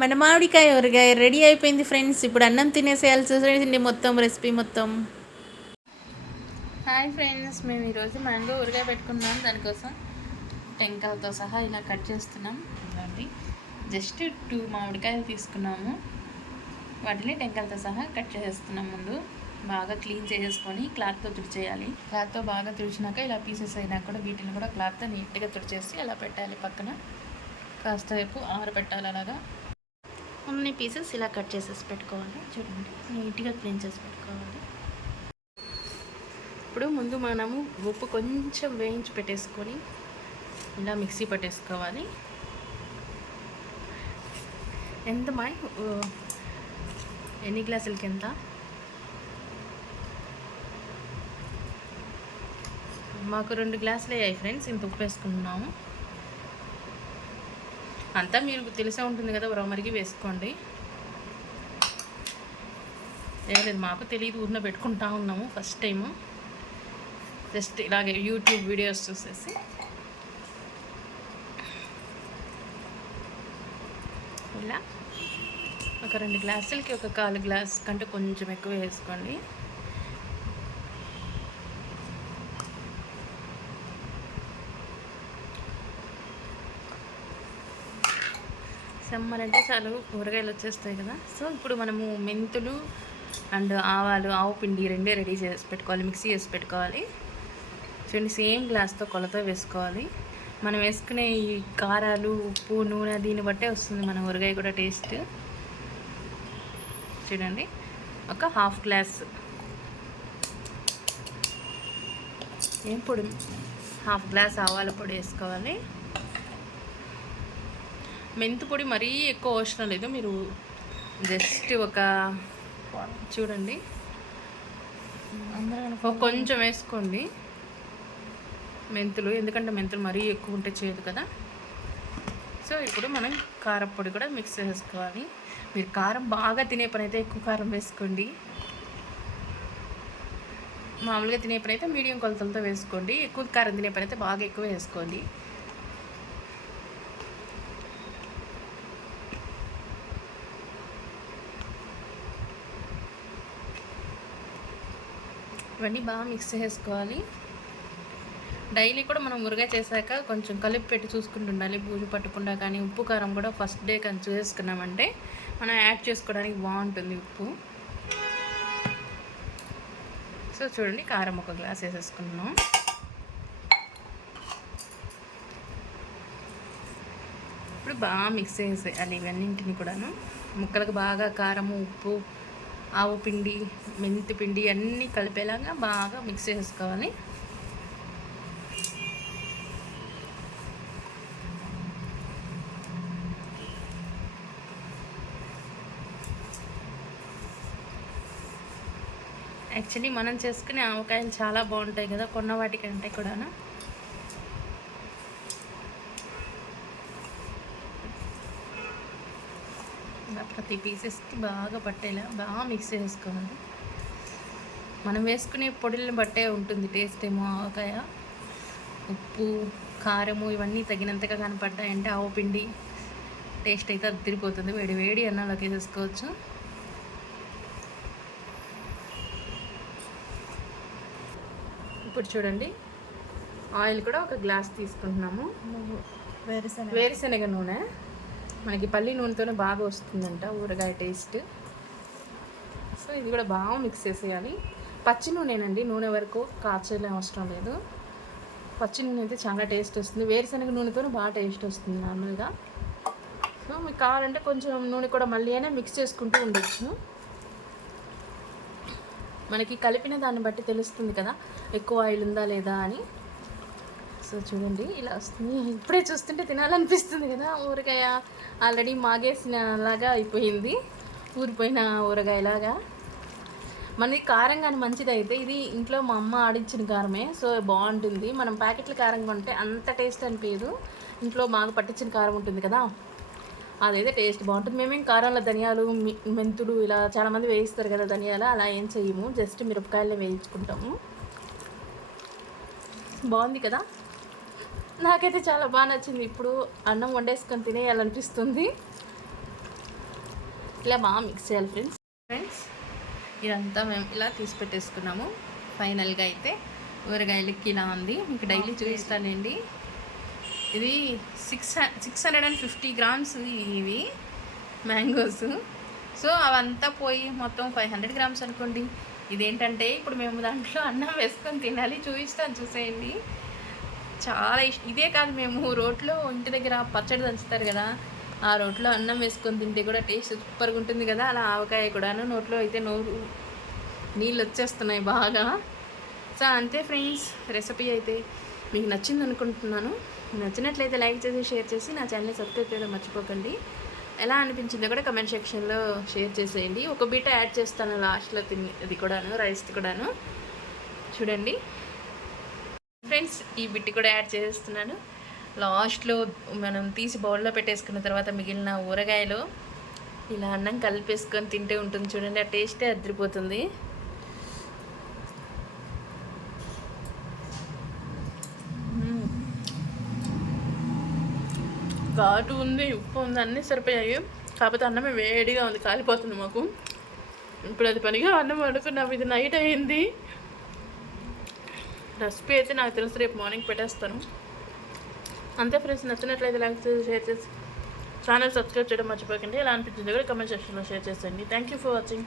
మన మామిడికాయ ఊరగాయ రెడీ అయిపోయింది ఫ్రెండ్స్. ఇప్పుడు అన్నం తినేసేయాలి. చూసేయండి మొత్తం రెసిపీ మొత్తం. హాయ్ ఫ్రెండ్స్, మేము ఈరోజు మ్యాంగో ఊరగాయ పెట్టుకున్నాం. దానికోసం టెంకాయలతో సహా ఇలా కట్ చేస్తున్నాం. ఇలాంటి జస్ట్ 2 మామిడికాయలు తీసుకున్నాము. వాటిని టెంకాయలతో సహా కట్ చేసేస్తున్నాం. ముందు బాగా క్లీన్ చేసేసుకొని క్లాత్తో తుడిచేయాలి. క్లాత్తో బాగా తుడిచినాక ఇలా పీసెస్ అయినా కూడా వీటిని కూడా క్లాత్తో నీట్గా తుడిచేసి అలా పెట్టాలి. పక్కన కాస్త వైపు ఆరబెట్టాలి. అలాగా అన్ని పీసెస్ ఇలా కట్ చేసేసి పెట్టుకోవాలి. చూడండి, నీట్గా క్లీన్ చేసి పెట్టుకోవాలి. ఇప్పుడు ముందు మనము ఉప్పు కొంచెం వేయించి పెట్టేసుకొని ఇలా మిక్సీ పట్టేసుకోవాలి. ఎంత ఎన్ని గ్లాసులకి ఎంత? మాకు 2 గ్లాసులు అయ్యాయి ఫ్రెండ్స్. ఇంత ఉప్పు వేసుకుంటున్నాము. అంతా మీరు తెలిసే ఉంటుంది కదా, మరిగి వేసుకోండి. లేదు, మాకు తెలియదు, ఊరిన పెట్టుకుంటా ఉన్నాము ఫస్ట్ టైము. జస్ట్ ఇలాగే యూట్యూబ్ వీడియోస్ చూసేసి ఇలా ఒక 2 గ్లాసులకి ఒక 1/4 గ్లాస్ కంటే కొంచెం ఎక్కువ వేసుకోండి. సమ్మర్ అంటే చాలు కూరగాయలు వచ్చేస్తాయి కదా. సో ఇప్పుడు మనము మెంతులు అండ్ ఆవాలు, ఆవు పిండి రెండే రెడీ చేసి పెట్టుకోవాలి. మిక్సీ చేసి పెట్టుకోవాలి. చూడండి, సేమ్ గ్లాస్తో కొలత వేసుకోవాలి. మనం వేసుకునే ఈ కారాలు, ఉప్పు, నూనె దీన్ని బట్టే వస్తుంది మన ఊరగాయ కూడా టేస్ట్. చూడండి, ఒక 1/2 గ్లాస్ ఏం పొడి, 1/2 గ్లాస్ ఆవాల పొడి వేసుకోవాలి. మెంతు పొడి మరీ ఎక్కువ అవసరం లేదు. మీరు జస్ట్ ఒక చూడండి కొంచెం వేసుకోండి మెంతులు, ఎందుకంటే మెంతులు మరీ ఎక్కువ ఉంటే చేయదు కదా. సో ఇప్పుడు మనం కారం పొడి కూడా మిక్స్ చేసుకోవాలి. మీరు కారం బాగా తినే పని అయితే ఎక్కువ కారం వేసుకోండి. మామూలుగా తినే పని అయితే మీడియం కొలతలతో వేసుకోండి. ఎక్కువ కారం తినే పని అయితే బాగా ఎక్కువ వేసుకోండి. ఇవన్నీ బాగా మిక్స్ చేసుకోవాలి. డైలీ కూడా మనం ఊరగాయ చేశాక కొంచెం కలిపి పెట్టి చూసుకుంటూ ఉండాలి. బూజు పట్టకుండా. కానీ ఉప్పు కారం కూడా ఫస్ట్ డే కానీ చూసేసుకున్నామంటే మనం యాడ్ చేసుకోవడానికి బాగుంటుంది ఉప్పు. సో చూడండి, కారం 1 గ్లాస్ వేసేసుకున్నాం. ఇప్పుడు బాగా మిక్స్ చేసేయాలి ఇవన్నింటిని కూడాను. ముక్కలకు బాగా కారము, ఉప్పు, ఆవు పిండి, మెంతి పిండి అన్నీ కలిపేలాగా బాగా మిక్స్ చేసుకోవాలి. యాక్చువల్లీ మనం చేసుకునే ఆవకాయలు చాలా బాగుంటాయి కదా కొన్న వాటికంటే కూడా. ప్రతి పీసెస్కి బాగా పట్టేలా బాగా మిక్స్ చేసుకోవాలి. మనం వేసుకునే పొడిలను బట్టే ఉంటుంది టేస్ట్ ఏమో. ఆవకాయ ఉప్పు, కారము ఇవన్నీ తగినంతగా కనపడ్డాయంటే ఆవు పిండి టేస్ట్ అయితే అది తిరిగిపోతుంది. వేడి వేడి అన్నంలోకి వేసుకోవచ్చు. ఇప్పుడు చూడండి, ఆయిల్ కూడా 1 గ్లాస్ తీసుకుంటున్నాము. వేరుశనగ నూనె, మనకి పల్లి నూనెతోనే బాగా వస్తుందంట ఊరగాయ టేస్ట్. సో ఇది కూడా బాగా మిక్స్ చేసేయాలి. పచ్చి నూనెనండి, నూనె వరకు కాచలే అవసరం లేదు. పచ్చి నూనె అయితే చాలా టేస్ట్ వస్తుంది. వేరుశనగ నూనెతోనే బాగా టేస్ట్ వస్తుంది నార్మల్గా. సో మీకు కావాలంటే కొంచెం నూనె కూడా మళ్ళీ అయినా మిక్స్ చేసుకుంటూ ఉండొచ్చు. మనకి కలిపిన దాన్ని బట్టి తెలుస్తుంది కదా ఎక్కువ ఆయిల్ ఉందా లేదా అని. సో చూడండి, ఇలా వస్తుంది. ఇప్పుడే చూస్తుంటే తినాలనిపిస్తుంది కదా. ఊరగాయ ఆల్రెడీ మాగేసిన లాగా అయిపోయింది, ఊరిపోయిన ఊరగాయలాగా. మనకి కారం కానీ మంచిది అయితే ఇది ఇంట్లో మా అమ్మ ఆడించిన కారమే. సో బాగుంటుంది. మనం ప్యాకెట్ల కారం కొంటే అంత టేస్ట్ అనిపించదు. ఇంట్లో మాకు పట్టించిన కారం ఉంటుంది కదా, అదైతే టేస్ట్ బాగుంటుంది. మేమేం కారంలో ధనియాలు, మెంతులు ఇలా చాలామంది వేయిస్తారు కదా ధనియాలు, అలా ఏం చేయము. జస్ట్ మిరపకాయలు వేయించుకుంటాము. బాగుంది కదా, నాకైతే చాలా బాగా నచ్చింది. ఇప్పుడు అన్నం వండేసుకొని తినేయాలనిపిస్తుంది. ఇలా బాగా మిక్స్ చేయాలి ఫ్రెండ్స్ ఇదంతా మేము ఇలా తీసి పెట్టేసుకున్నాము. ఫైనల్గా అయితే ఊరగాయలకి ఇలా ఉంది. మీకు డైలీ చూపిస్తానండి. ఇది 650 గ్రామ్స్ ఇవి మ్యాంగోస్. సో అవంతా పోయి మొత్తం 500 గ్రామ్స్ అనుకోండి. ఇదేంటంటే ఇప్పుడు మేము దాంట్లో అన్నం వేసుకొని తినాలి. చూపిస్తాను చూసేయండి. చాలా ఇదే కాదు, మేము రోట్లో ఇంటి దగ్గర పచ్చడి దంచుతారు కదా, ఆ రోట్లో అన్నం వేసుకొని తింటే కూడా టేస్ట్ సూపర్గా ఉంటుంది కదా. అలా ఆవకాయ కూడాను నోట్లో అయితే నీళ్ళు వచ్చేస్తున్నాయి బాగా. సో అంతే ఫ్రెండ్స్, రెసిపీ అయితే మీకు నచ్చింది అనుకుంటున్నాను. నచ్చినట్లయితే లైక్ చేసి షేర్ చేసి నా ఛానల్ని సబ్స్క్రైబ్ చేయడం మర్చిపోకండి. ఎలా అనిపించిందో కూడా కమెంట్ సెక్షన్లో షేర్ చేసేయండి. ఒక బీట యాడ్ చేస్తాను లాస్ట్లో అది కూడాను, రైస్ది కూడాను చూడండి ఫ్రెండ్స్. ఈ బిట్టి కూడా యాడ్ చేస్తున్నాను లాస్ట్లో. మనం తీసి బౌల్లో పెట్టేసుకున్న తర్వాత మిగిలిన ఊరగాయలు ఇలా అన్నం కలిపేసుకొని తింటే ఉంటుంది చూడండి, ఆ టేస్టే అదిరిపోతుంది. ఘాటు ఉంది, ఉప్పు ఉంది, అన్నీ సరిపోయాయి. కాకపోతే అన్నమే వేడిగా ఉంది, కాలిపోతుంది మాకు. ఇప్పుడు అది పనిగా అన్నం వండుకున్నాము. ఇది నైట్ అయింది. రెసిపీ అయితే నాకు తెలుసు, రేపు మార్నింగ్ పెట్టేస్తాను. అంతే ఫ్రెండ్స్, నచ్చినట్లయితే లైక్ చేసి షేర్ చేసి ఛానల్ సబ్స్క్రైబ్ చేయడం మర్చిపోకండి. ఎలా అనిపించింది కూడా కమెంట్ సెక్షన్లో షేర్ చేసేయండి. Thank you for watching.